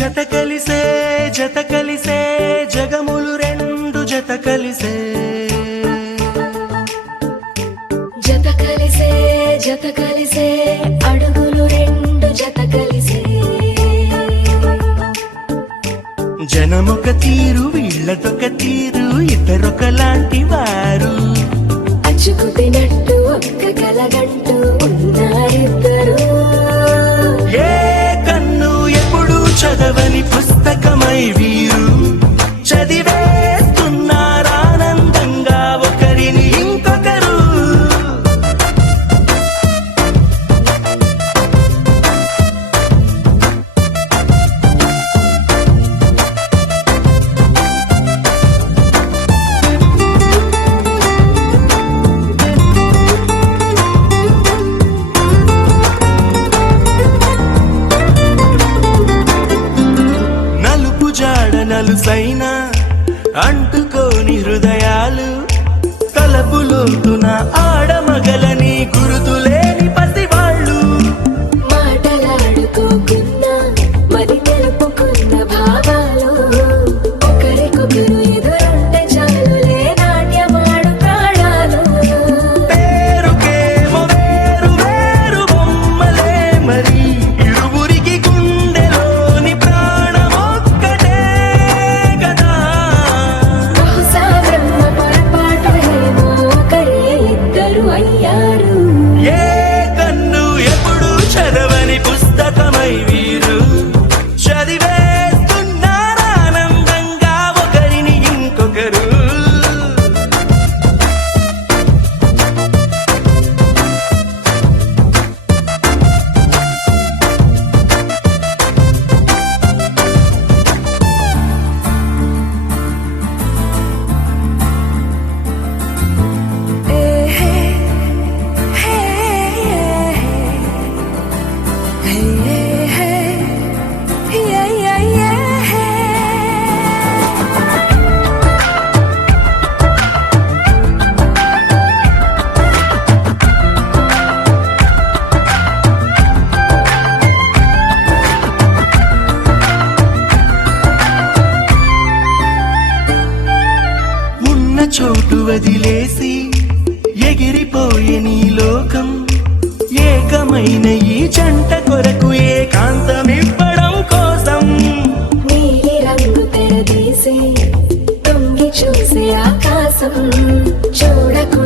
జత కలిసే జగములు రెండు జత కలిసే అడుగులు రెండు జత కలిసే జనమొక తీరు వీళ్ళదొక తీరు ఇద్దరొకలాంటి వారు అచ్చుకుతినట్టు ఒక్క కలగంటూ ఉన్నారిద్దరు ఏ కన్ను ఎప్పుడు చదవని పుస్తకమై వీరు చదివేస్తున్నారానందంగా ఒకరిని ఇంకొకరు. నలుసైన అంటుకోని హృదయాలు తలపులోతున ఆడమగలని గురుతులేని పసివాళ్ళు మాటలాడుకోకున్నా మరి తెలుపుకున్న భావాలు ఒకరికొకరు ఎదురుంటే చాలులే నాట్యమాడు ప్రాణాలు పేరుకేమో వేరు వేరు బొమ్మలే మరి ఇరువురికి గుండెలోని ప్రాణమొక్కటే కదా. బహుశా బ్రహ్మ పొరపాటు ఏమో ఒకరే ఇద్దరు అయ్యారు. ఏ కన్ను ఎప్పుడు చదవని పుస్తకమై వీరు చదివేస్తున్నారానందంగా ఒకరిని ఇంకొకరు. ఉన్న చోటు వదిలేసి ఎగిరిపోయే నీ లోకం ఏకమైన ఈ జంట కొరకు ఏకాంతమివ్వడం కోసం నీలి రంగు తెరదీసి తొంగి చూసే ఆకాశం చూడకు